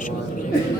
Deixa eu ver.